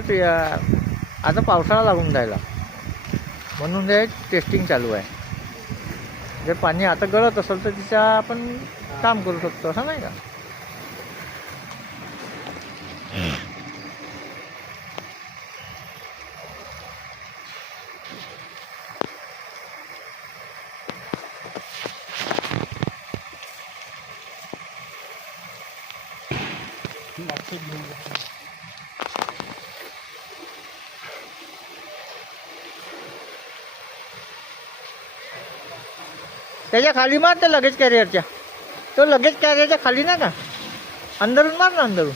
आता पावसाळा लागून राहिला म्हणून हे टेस्टिंग चालू आहे. जर पाणी आता गळत असेल तर तिच्या आपण काम करू शकतो, असं नाही का. त्याच्या खाली मार त्या लगेच कॅरियरच्या, तो लगेच कॅरियरच्या खाली नाही का, अंदरून मार ना अंदरून.